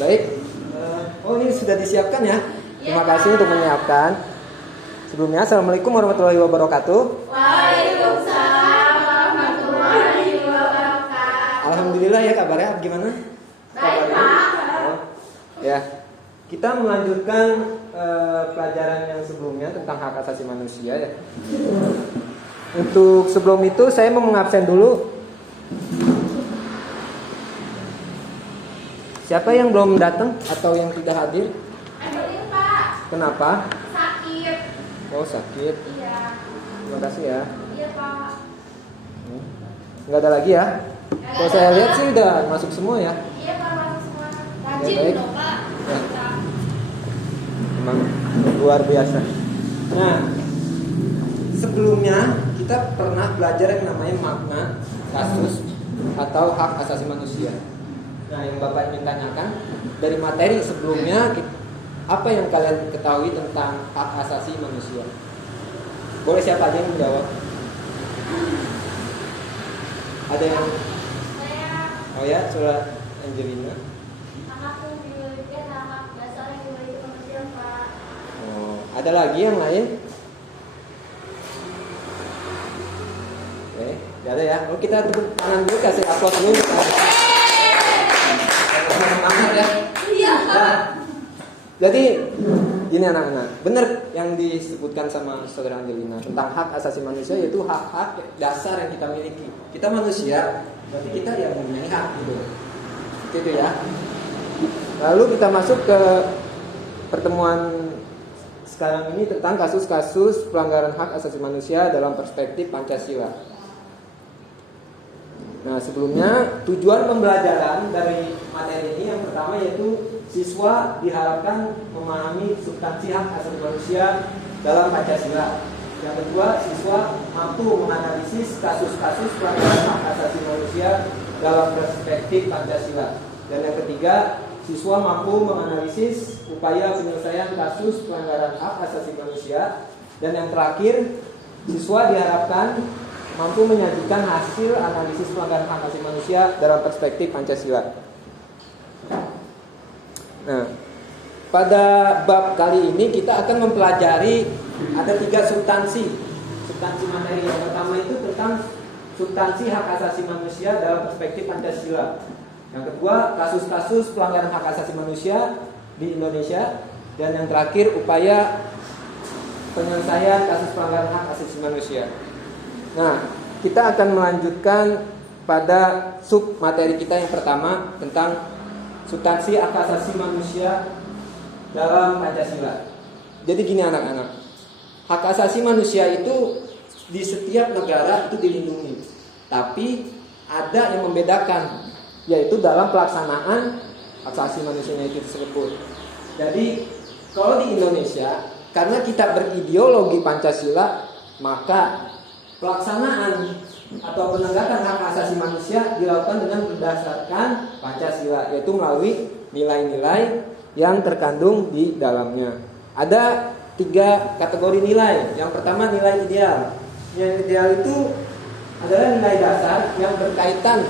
Baik. Oh, ini sudah disiapkan ya. Terima kasih untuk menyiapkan. Sebelumnya, Assalamualaikum warahmatullahi wabarakatuh. Waalaikumsalam warahmatullahi wabarakatuh. Alhamdulillah ya, kabarnya gimana? Baik, Pak. Oh, ya. Kita melanjutkan pelajaran yang sebelumnya tentang hak asasi manusia ya. Untuk sebelum itu saya mau mengabsen dulu. Siapa yang belum datang atau yang tidak hadir? Evelyn, Pak. Kenapa? Sakit. Oh, sakit. Iya. Terima kasih ya. Iya, Pak. Nggak ada lagi ya? Kalau saya lihat sih udah masuk semua ya. Iya, Pak, masuk semua. Ya, Rajin baik. dong, Pak. Ya. Memang luar biasa. Nah, sebelumnya kita pernah belajar yang namanya makna kasus atau hak asasi manusia. Nah, yang Bapak ingin tanyakan dari materi sebelumnya, apa yang kalian ketahui tentang hak asasi manusia? Boleh siapa aja yang menjawab? Ada yang? Saya Oh ya, Saudara Angelina. anakku dimiliki hak dasar yang dimiliki manusia, Pak. Oh, ada lagi yang lain? Oke, tidak ada ya. Oh, kita tepuk tangan dulu, kasih aplaus dulu. Semangat ya. Iya, Pak. Nah, jadi ini anak-anak, benar yang disebutkan sama Saudara Angelina tentang hak asasi manusia, yaitu hak-hak dasar yang kita miliki. Kita manusia, berarti kita yang mempunyai hak gitu. Itu ya. Lalu kita masuk ke pertemuan sekarang ini tentang kasus-kasus pelanggaran hak asasi manusia dalam perspektif Pancasila. Nah, sebelumnya tujuan pembelajaran dari materi ini yang pertama yaitu siswa diharapkan memahami substansi hak asasi manusia dalam Pancasila. Yang kedua, siswa mampu menganalisis kasus-kasus pelanggaran hak asasi manusia dalam perspektif Pancasila. Dan yang ketiga, siswa mampu menganalisis upaya penyelesaian kasus pelanggaran hak asasi manusia. Dan yang terakhir, siswa diharapkan mampu menyajikan hasil analisis pelanggaran hak asasi manusia dalam perspektif Pancasila. Nah, pada bab kali ini kita akan mempelajari ada 3 substansi materi. Yang pertama itu tentang substansi hak asasi manusia dalam perspektif Pancasila. Yang kedua, kasus-kasus pelanggaran hak asasi manusia di Indonesia. Dan yang terakhir, upaya penyelesaian kasus pelanggaran hak asasi manusia. Nah, kita akan melanjutkan pada sub materi kita yang pertama tentang substansi hak asasi manusia dalam Pancasila. Jadi gini anak-anak, hak asasi manusia itu di setiap negara itu dilindungi, tapi ada yang membedakan, yaitu dalam pelaksanaan hak asasi manusianya itu tersebut. Jadi kalau di Indonesia, karena kita berideologi Pancasila, maka pelaksanaan atau penegakan hak asasi manusia dilakukan dengan berdasarkan Pancasila, yaitu melalui nilai-nilai yang terkandung di dalamnya. Ada 3 kategori nilai. Yang pertama nilai ideal. Nilai ideal itu adalah nilai dasar yang berkaitan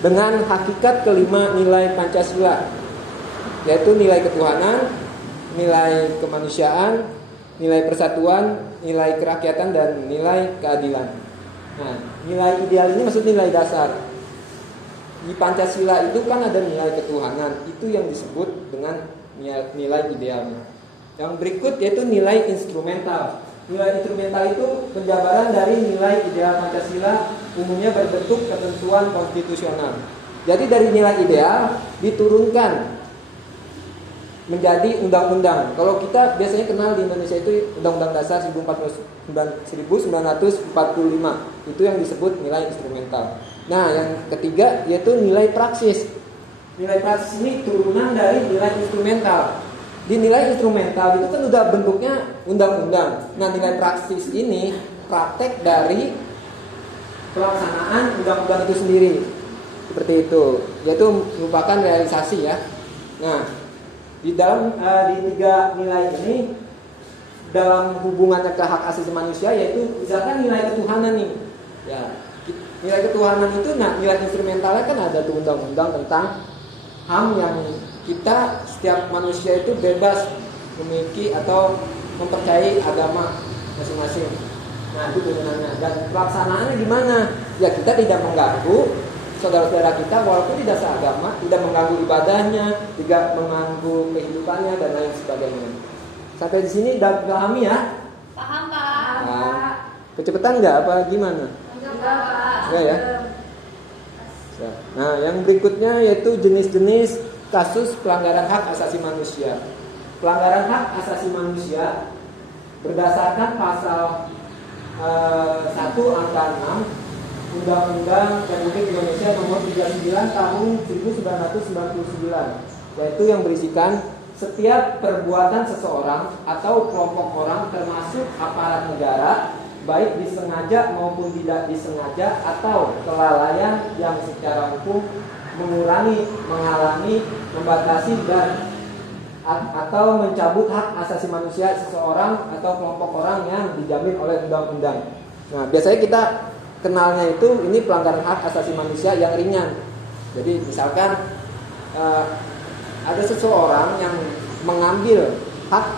dengan hakikat kelima nilai Pancasila, yaitu nilai ketuhanan, nilai kemanusiaan, nilai persatuan, nilai kerakyatan, dan nilai keadilan. Nah, nilai ideal ini maksud nilai dasar. Di Pancasila itu kan ada nilai ketuhanan, itu yang disebut dengan nilai idealnya. Yang berikut yaitu nilai instrumental. Nilai instrumental itu penjabaran dari nilai ideal Pancasila, umumnya berbentuk ketentuan konstitusional. Jadi dari nilai ideal diturunkan menjadi undang-undang. Kalau kita biasanya kenal di Indonesia itu Undang-Undang Dasar 1945. Itu yang disebut nilai instrumental. Nah, yang ketiga yaitu nilai praksis. Nilai praksis ini turunan dari nilai instrumental. Di nilai instrumental itu kan udah bentuknya undang-undang. Nah, nilai praksis ini praktek dari pelaksanaan undang-undang itu sendiri. Seperti itu. Yaitu merupakan realisasi ya. Nah, di dalam di 3 nilai ini dalam hubungannya ke hak asasi manusia, yaitu misalkan nilai ketuhanan nih. Ya, nilai ketuhanan itu, nah nilai instrumentalnya kan ada tuh undang-undang tentang HAM yang kita setiap manusia itu bebas memiliki atau mempercayai agama masing-masing. Nah, itu sebenarnya. Dan pelaksanaannya gimana? Ya kita tidak mengganggu saudara-saudara kita walaupun tidak seagama, tidak mengganggu ibadahnya, tidak mengganggu kehidupannya dan lain sebagainya. Sampai di sini udah pahami ya? Paham, Pak. Nah, kecepatan nggak apa gimana? Enggak, Pak. Enggak ya? Nah, yang berikutnya yaitu jenis-jenis kasus pelanggaran hak asasi manusia. Pelanggaran hak asasi manusia berdasarkan pasal 1 angka 6 Undang-Undang Republik Indonesia nomor 39 tahun 1999, yaitu yang berisikan setiap perbuatan seseorang atau kelompok orang termasuk aparat negara, baik disengaja maupun tidak disengaja, atau kelalaian yang secara hukum mengurangi, menghalangi, membatasi dan atau mencabut hak asasi manusia seseorang atau kelompok orang yang dijamin oleh undang-undang. Nah, biasanya kita kenalnya itu ini pelanggaran hak asasi manusia yang ringan. Jadi misalkan ada seseorang yang mengambil hak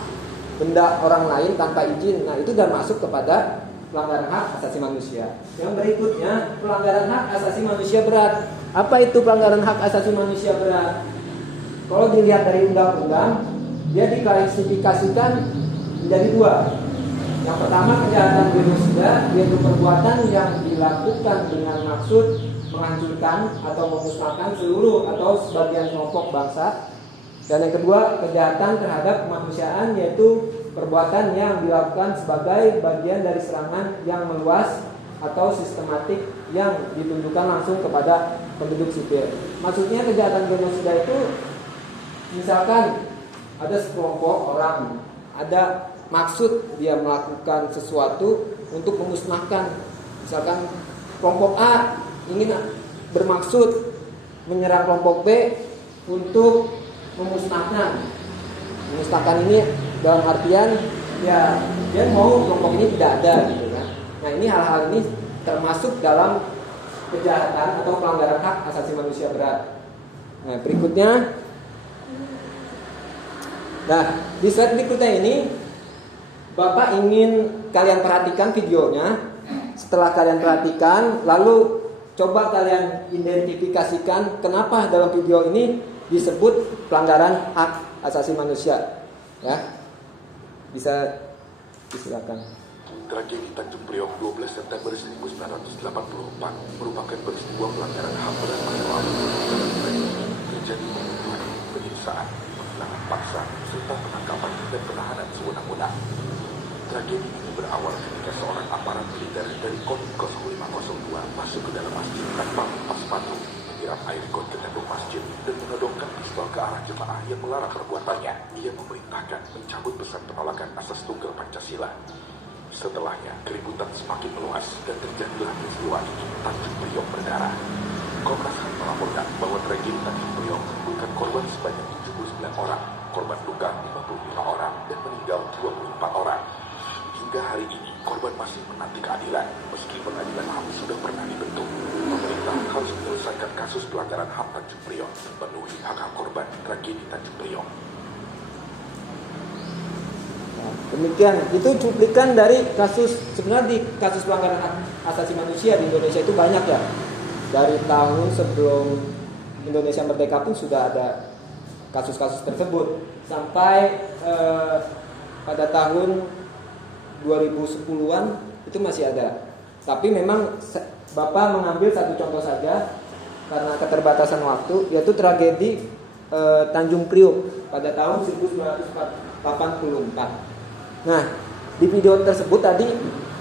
benda orang lain tanpa izin. Nah, itu sudah masuk kepada pelanggaran hak asasi manusia. Yang berikutnya, pelanggaran hak asasi manusia berat. Apa itu pelanggaran hak asasi manusia berat? Kalau dilihat dari undang-undang, dia diklasifikasikan menjadi dua. Yang pertama, kejahatan genosida, yaitu perbuatan yang dilakukan dengan maksud menghancurkan atau memusnahkan seluruh atau sebagian kelompok bangsa. Dan yang kedua, kejahatan terhadap kemanusiaan, yaitu perbuatan yang dilakukan sebagai bagian dari serangan yang meluas atau sistematik yang ditunjukkan langsung kepada penduduk sipil. Maksudnya kejahatan genosida itu misalkan ada sekelompok orang, ada maksud dia melakukan sesuatu untuk memusnahkan. Misalkan kelompok A ingin bermaksud menyerang kelompok B untuk memusnahkan. Memusnahkan ini dalam artian ya dia mau kelompok ini tidak ada gitu kan. Nah, ini hal-hal ini termasuk dalam kejahatan atau pelanggaran hak asasi manusia berat. Nah, berikutnya, nah di slide berikutnya ini Bapak ingin kalian perhatikan videonya. Setelah kalian perhatikan, lalu coba kalian identifikasikan kenapa dalam video ini disebut pelanggaran hak asasi manusia. Ya, bisa disilakan. Tragedi Tanjung Priok 12 September 1984 merupakan peristiwa pelanggaran HAM berat manual terjadi pembunuhan, penyiksaan, penghilangan paksa, serta penangkapan dan penahanan sewenang-wenang. Tragedi ini berawal ketika seorang aparat militer dari Kodim 0502 masuk ke dalam masjid tanpa melepas sepatu, menyiram air got ke tembok masjid dan menodongkan pistol ke arah jemaah yang melarang perbuatannya. Ia memerintahkan mencabut pesan penolakan asas tunggal Pancasila. Setelahnya, keributan semakin meluas dan terjadilah peristiwa ini. Tanjung Priok berdarah. Komnas HAM melaporkan bahwa tragedi Tanjung Priok menimbulkan korban sebanyak 79 orang, korban luka 55 orang, dan meninggal 24 orang. Hingga hari ini, korban masih menanti keadilan. Meski pengadilan HAM sudah pernah dibentuk, pemerintah harus menyelesaikan kasus pelanggaran HAM Tanjung Priok, memenuhi hak-hak korban tragedi Tanjung Priok. Demikian, itu cuplikan dari kasus. Sebenarnya di kasus pelanggaran hak asasi manusia di Indonesia itu banyak ya. Dari tahun sebelum Indonesia merdeka pun sudah ada kasus-kasus tersebut. Sampai pada tahun 2010-an itu masih ada. Tapi memang Bapak mengambil satu contoh saja karena keterbatasan waktu, yaitu tragedi Tanjung Priok pada tahun 1984. Nah, di video tersebut tadi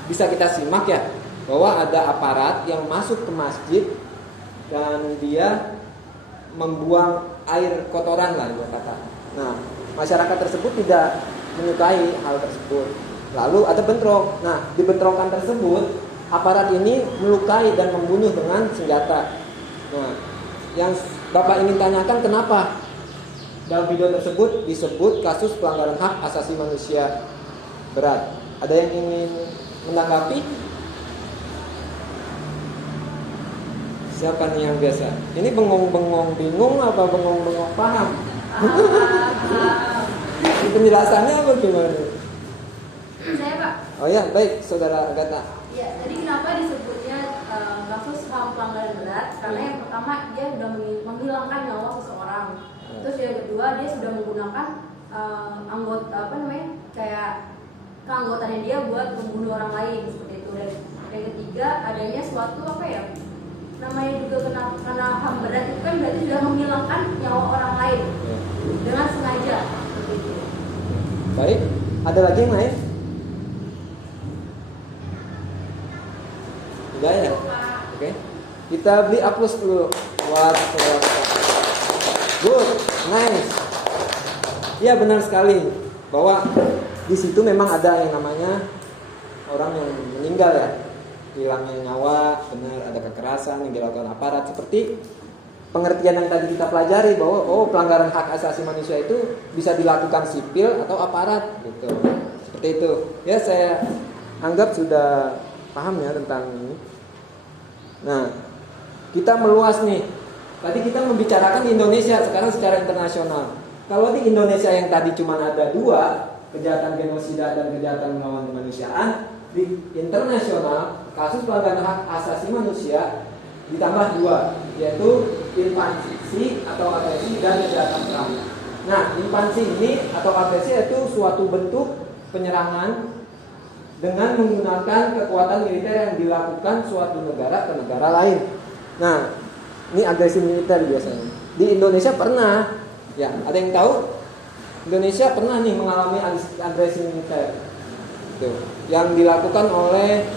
bisa kita simak ya, bahwa ada aparat yang masuk ke masjid dan dia membuang air kotoran lah dia kata. Nah, masyarakat tersebut tidak menyukai hal tersebut. Lalu ada bentrok. Nah, di bentrokan tersebut aparat ini melukai dan membunuh dengan senjata. Nah, yang Bapak ingin tanyakan kenapa dalam video tersebut disebut kasus pelanggaran hak asasi manusia berat. Ada yang ingin menanggapi? Siapa nih yang biasa? Ini bengong-bengong bingung apa bengong-bengong paham? Penjelasannya apa gimana? Saya Pak. Oh ya, baik, Saudara Agatha. Ya, jadi kenapa disebutnya kasus HAM pelanggaran berat? Karena yang pertama dia sudah menghilangkan nyawa seseorang. Terus yang kedua dia sudah menggunakan anggota kayak keanggotaannya dia buat membunuh orang lain seperti itu. Dan yang ketiga adanya suatu namanya juga karena HAM berat itu kan berarti sudah menghilangkan nyawa orang lain dengan sengaja. Seperti itu. Baik, ada lagi yang lain? Enggak ya? Oke. Kita beli aplaus dulu buat saudara kita. Good, nice. Iya benar sekali bahwa di situ memang ada yang namanya orang yang meninggal ya, hilangnya nyawa, benar ada kekerasan yang dilakukan aparat seperti pengertian yang tadi kita pelajari bahwa pelanggaran hak asasi manusia itu bisa dilakukan sipil atau aparat gitu. Seperti itu. Ya saya anggap sudah paham ya tentang ini. Nah, kita meluas nih. Tadi kita membicarakan di Indonesia, sekarang secara internasional. Kalau di Indonesia yang tadi cuma ada 2, kejahatan genosida dan kejahatan melawan kemanusiaan, di internasional kasus pelanggaran hak asasi manusia ditambah 2, yaitu invasi atau agresi dan kejahatan perang. Nah, invasi ini atau agresi itu suatu bentuk penyerangan dengan menggunakan kekuatan militer yang dilakukan suatu negara ke negara lain. Nah, ini agresi militer biasanya. Di Indonesia pernah, ya ada yang tahu? Indonesia pernah nih mengalami agresi militer, yang dilakukan oleh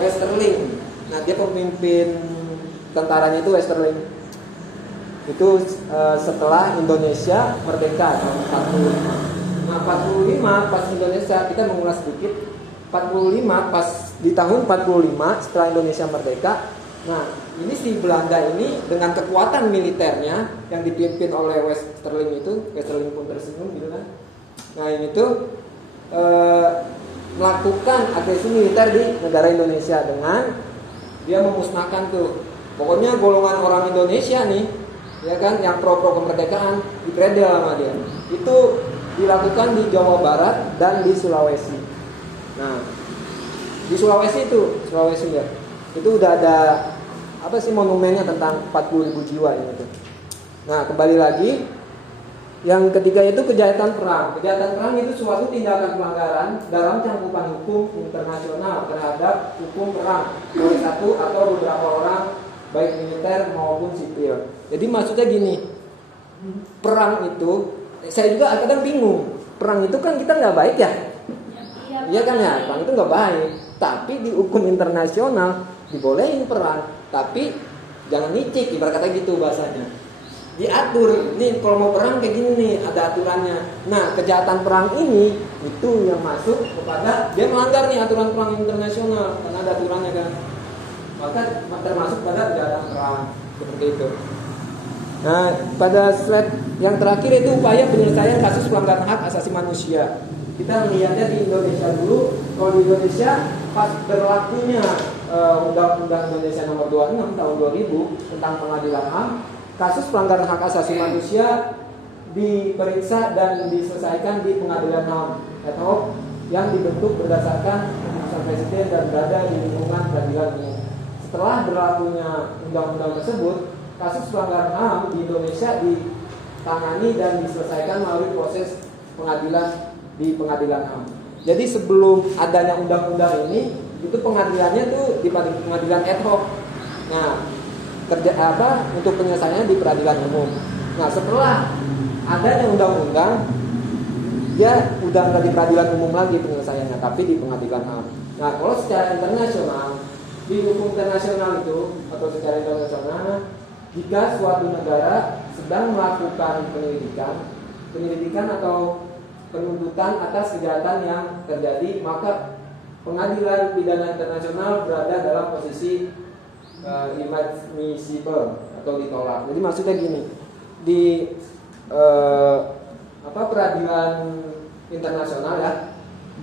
Westerling. Nah, dia pemimpin tentaranya itu Westerling. Itu setelah Indonesia merdeka tahun 45. Nah 45 pas Indonesia, kita mengulas sedikit. 45 pas di tahun 45 setelah Indonesia merdeka. Nah ini si Belanda ini dengan kekuatan militernya yang dipimpin oleh Westerling pun tersinggung gitu kan. Nah ini tuh melakukan agresi militer di negara Indonesia dengan dia memusnahkan tuh pokoknya golongan orang Indonesia nih, ya kan, yang pro kemerdekaan dipredel sama dia. Itu dilakukan di Jawa Barat dan di Sulawesi. Nah, di Sulawesi ya. Itu udah ada monumennya tentang 40.000 jiwa ini tuh. Nah, kembali lagi yang ketiga itu kejahatan perang. Kejahatan perang itu suatu tindakan pelanggaran dalam cakupan hukum internasional terhadap hukum perang oleh satu atau beberapa orang baik militer maupun sipil. Jadi maksudnya gini, perang itu saya juga kadang bingung. Perang itu kan kita nggak baik ya, iya kan ya. Perang itu nggak baik. Tapi di hukum internasional dibolehin perang, tapi jangan licik, ibarat kata gitu bahasanya. Diatur. Nih kalau mau perang kayak gini nih, ada aturannya. Nah kejahatan perang ini itu yang masuk kepada dia melanggar nih aturan perang internasional karena ada aturannya kan. Maka termasuk pada kejahatan perang seperti itu. Nah, pada slide yang terakhir itu upaya penyelesaian kasus pelanggaran hak asasi manusia. Kita melihatnya di Indonesia dulu. Kalau di Indonesia pas berlakunya Undang-Undang Indonesia Nomor 26 tahun 2000 tentang pengadilan HAM, kasus pelanggaran hak asasi manusia diperiksa dan diselesaikan di pengadilan HAM ad hoc yang dibentuk berdasarkan keputusan presiden dan berada di lingkungan peradilan umum. Setelah berlakunya undang-undang tersebut, kasus pelanggaran HAM di Indonesia ditangani dan diselesaikan melalui proses pengadilan di pengadilan HAM. Jadi sebelum adanya undang-undang ini, itu pengadilannya tuh di pengadilan ad hoc. Nah, untuk penyelesaiannya di peradilan umum. Nah, setelah adanya undang-undang, dia udah nggak di peradilan umum lagi penyelesaiannya, tapi di pengadilan HAM. Nah, kalau secara internasional, di hukum internasional itu atau secara internasional, jika suatu negara sedang melakukan penyelidikan atau penuntutan atas kejahatan yang terjadi, maka pengadilan pidana internasional berada dalam posisi inadmissible atau ditolak. Jadi maksudnya gini, di peradilan internasional ya,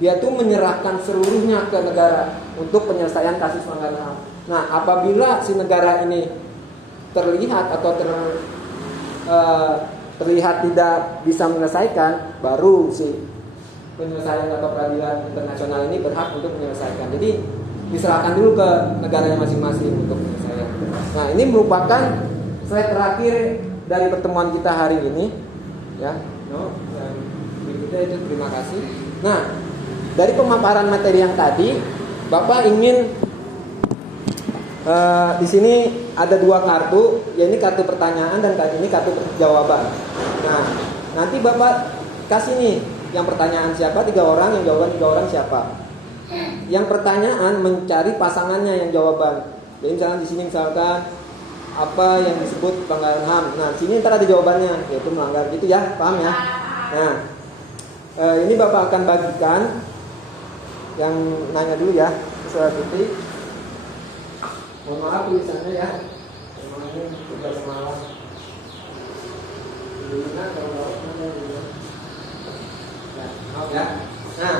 dia tuh menyerahkan seluruhnya ke negara untuk penyelesaian kasus pelanggaran HAM. Nah, apabila si negara ini terlihat atau terlihat tidak bisa menyelesaikan, baru si penyelesaian atau peradilan internasional ini berhak untuk menyelesaikan. Jadi diserahkan dulu ke negaranya masing-masing untuk penyelesaian. Nah, ini merupakan slide terakhir dari pertemuan kita hari ini, ya. Dan berikutnya itu terima kasih. Nah, dari pemaparan materi yang tadi, Bapak ingin di sini ada 2 kartu, ya ini kartu pertanyaan dan ini kartu jawaban. Nah, nanti Bapak kasih nih, yang pertanyaan siapa 3 orang, yang jawaban 3 orang siapa. Yang pertanyaan mencari pasangannya yang jawaban. Jadi misalkan di sini misalkan apa yang disebut pelanggaran HAM. Nah, di sini ntar ada jawabannya, yaitu melanggar gitu ya, paham ya? Nah, ini Bapak akan bagikan. Yang nanya dulu ya, Saudara Tuti. Mohon maaf tulisannya ya. Memang ini tugas malam. Maaf ya. Nah,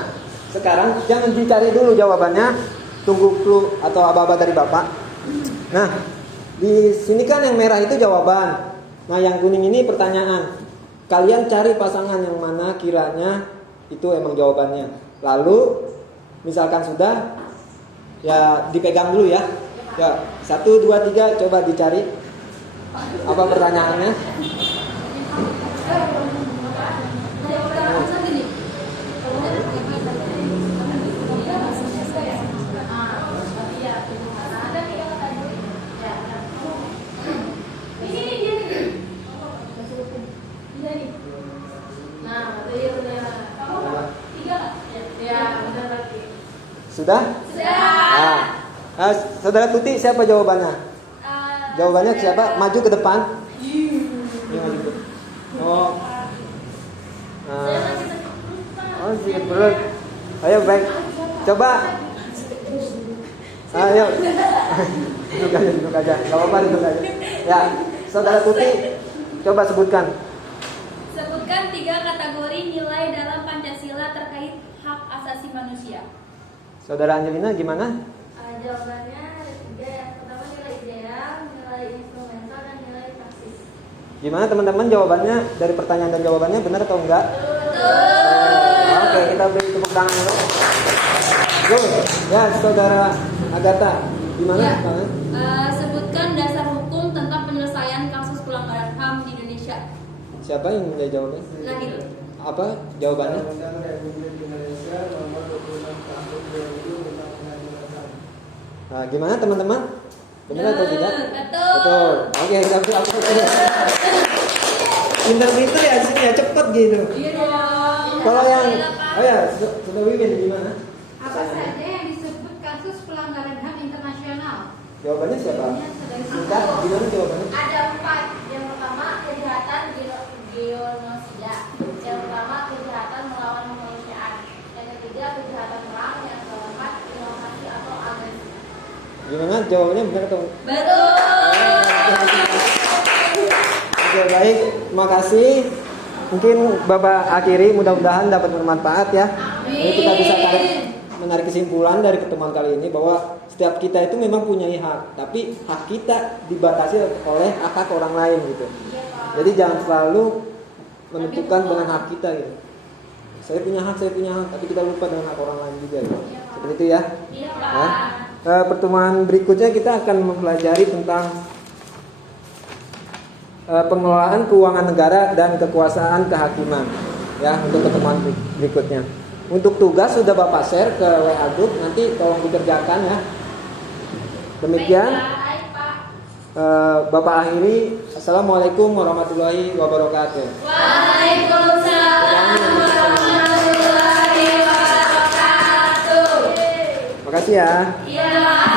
sekarang jangan dicari dulu jawabannya, tunggu clue atau aba-aba dari Bapak. Nah, di sini kan yang merah itu jawaban. Nah, yang kuning ini pertanyaan. Kalian cari pasangan yang mana kiranya itu emang jawabannya. Lalu misalkan sudah, ya dipegang dulu ya. Ya, 1, 2, 3 coba dicari. Apa pertanyaannya? Sudah? Sudah. Nah, Saudara Tuti siapa jawabannya? Jawabannya siapa? Maju ke depan. Oh. Oh, sedikit berat. Ayo baik. Coba. Ayo. Duduk aja. Gak apa-apa, duduk aja. Ya, Saudara Tuti, coba sebutkan. Sebutkan 3 kategori nilai dalam Pancasila terkait hak asasi manusia. Saudara Angelina gimana? Jawabannya ada 3. Yang pertama nilai ideal, nilai instrumental, dan nilai praksis. Gimana teman-teman jawabannya dari pertanyaan dan jawabannya benar atau enggak? Betul. Oke, kita beri tepuk tangan dulu. Good. Ya, Saudara Agatha, gimana? Ya. Sebutkan dasar hukum tentang penyelesaian kasus pelanggaran HAM di Indonesia. Siapa yang menjawab jawabannya? Nahid. Apa jawabannya? Nah, gimana teman-teman? Benar atau tidak? Betul. Oke, aku. Pinter-pinter ya sini ya, cepet gitu. Iya dong. Kalau yang, oh ya, Saudara Wiwin gimana? Apa saja yang disebut kasus pelanggaran HAM internasional? Jawabannya siapa? Singkat, gimana jawabannya? Ada 4. Yang pertama kejahatan genosida. Yang pertama kejahatan melawan kemanusiaan. Yang ketiga kejahatan perang. Yang keempat invasi atau agresi. Gimana jawabannya benar atau? Betul. Oke, baik, terima kasih. Mungkin Bapak akhiri, mudah-mudahan dapat bermanfaat ya. Jadi kita bisa menarik kesimpulan dari pertemuan kali ini bahwa setiap kita itu memang punya hak, tapi hak kita dibatasi oleh hak orang lain gitu. Jadi jangan selalu menentukan dengan hak kita gitu. Saya punya hak, tapi kita lupa dengan hak orang lain juga gitu. Seperti itu ya. Ya. Pertemuan berikutnya kita akan mempelajari tentang pengelolaan keuangan negara dan kekuasaan kehakiman ya, untuk pertemuan berikutnya. Untuk tugas sudah Bapak share ke WA group, nanti tolong dikerjakan ya. Demikian Bapak akhiri. Assalamualaikum warahmatullahi wabarakatuh. Waalaikumsalam warahmatullahi wabarakatuh. Makasih ya. Iya.